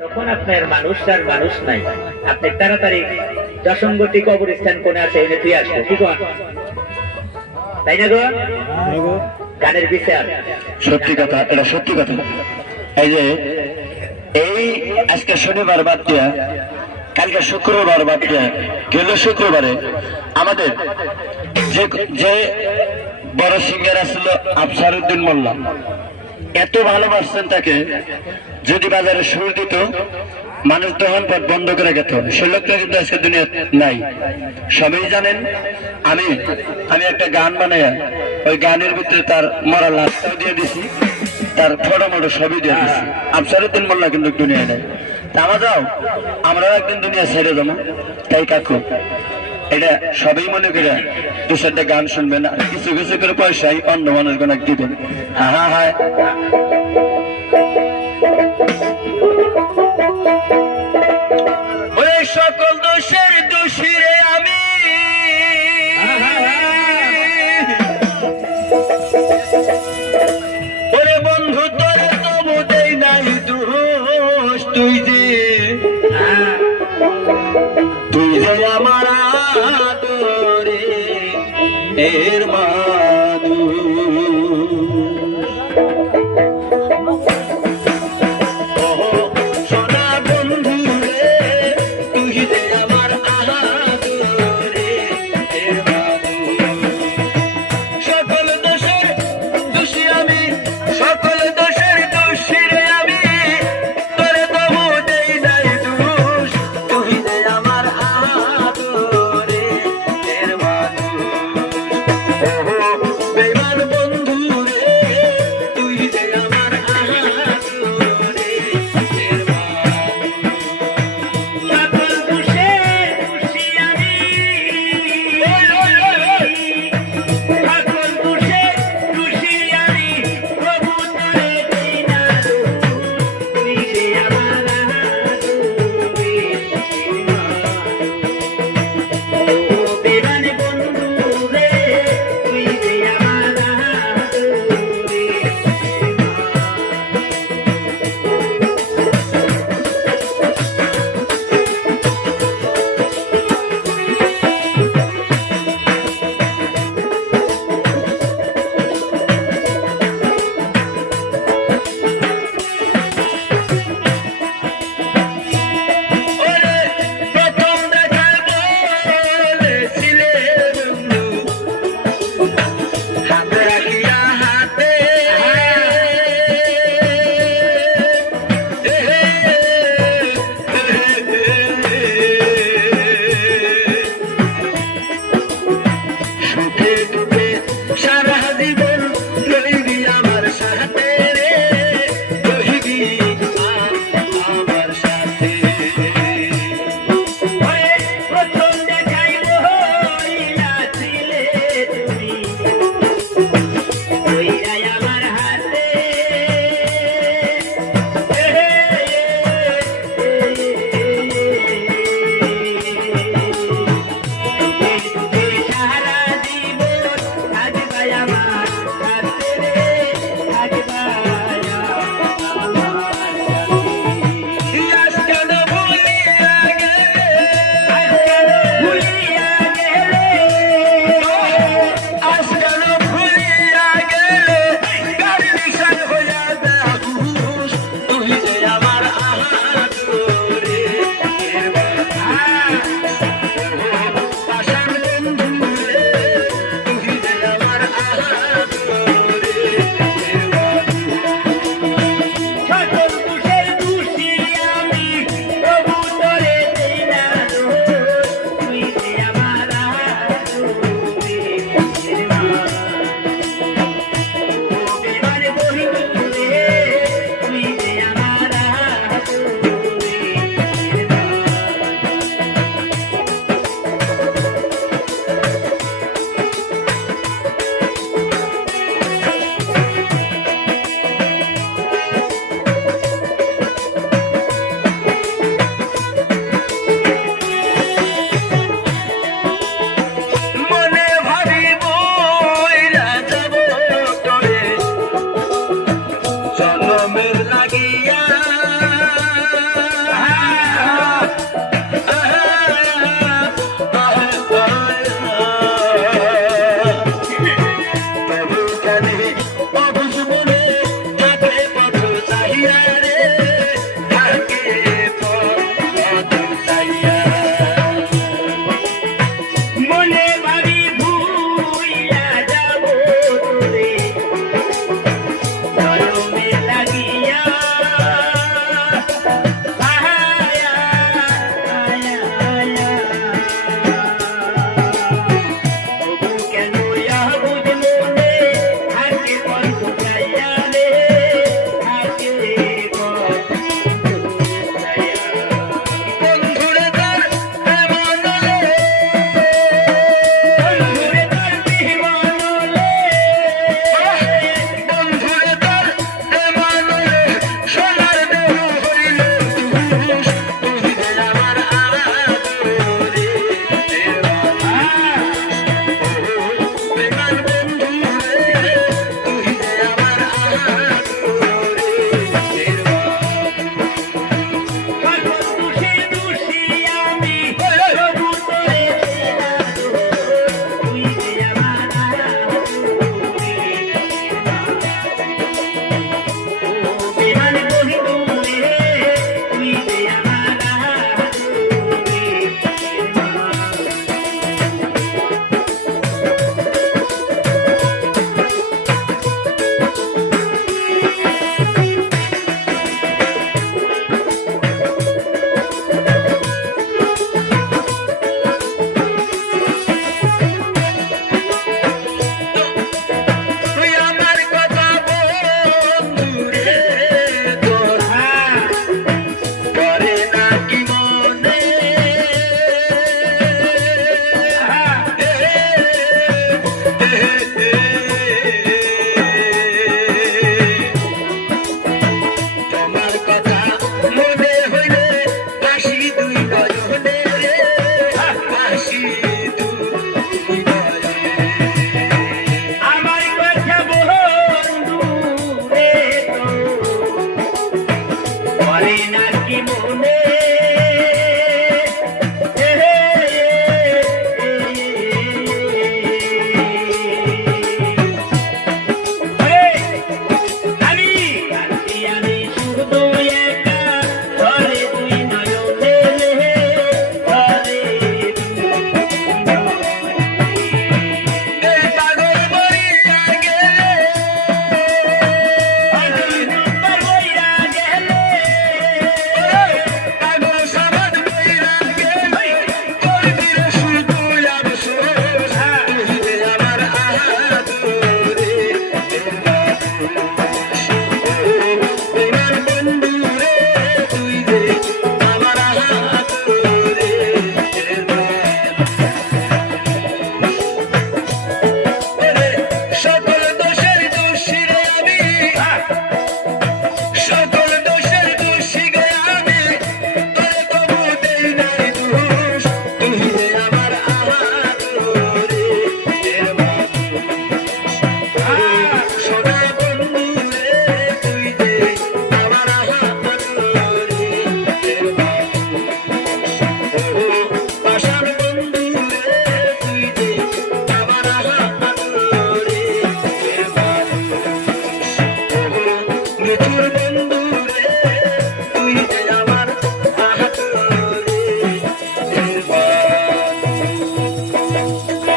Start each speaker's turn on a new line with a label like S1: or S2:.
S1: তখন আপনার মানুষ আর মানুষ নাই। আপনি তাড়াতাড়ি দশঙ্গতি কবরস্থান কোনে আছে এনে তুই আসব। কি তাই না গো? গানের বিচার।
S2: সত্যি কথা, এটা সত্যি কথা। এই যে, এই আজকে শনিবার বাদ দিয়া, কালকে শুক্রবার বাদ দিয়া, গেল শুক্রবারে আমাদের যে যে বড় সিঙ্গার আসছিল আফসার উদ্দিন মোল্লা, এত ভালোবাসছেন তাকে যদি বাজারে সুর দিত, মানুষ দহন পথ বন্ধ করে গেত। সে লোকটা কিন্তু আজকে দুনিয়া নাই। সবাই জানেন, আমি আমি একটা গান বানাইয়া, ওই গানের ভিতরে তার মরা লাশটাও দিয়ে দিছি, তার ফটো মোটো সবই দিয়ে দিছি। আফসারুদ্দিন মোল্লা কিন্তু দুনিয়া নেই। তা আমরা যাও, আমরাও একদিন দুনিয়া ছেড়ে দেবো তাই কাকু, এটা সবাই মনে করে দু চারটা গান শুনবেন কিছু কিছু করে পয়সাই অন্য মানুষ দিবেন। হ্যাঁ হ্যাঁ দোষের দোষীরে আমি। ওরে বন্ধু তবু দেই নাই দোষ। তুই যে তুই যে আমার আদরে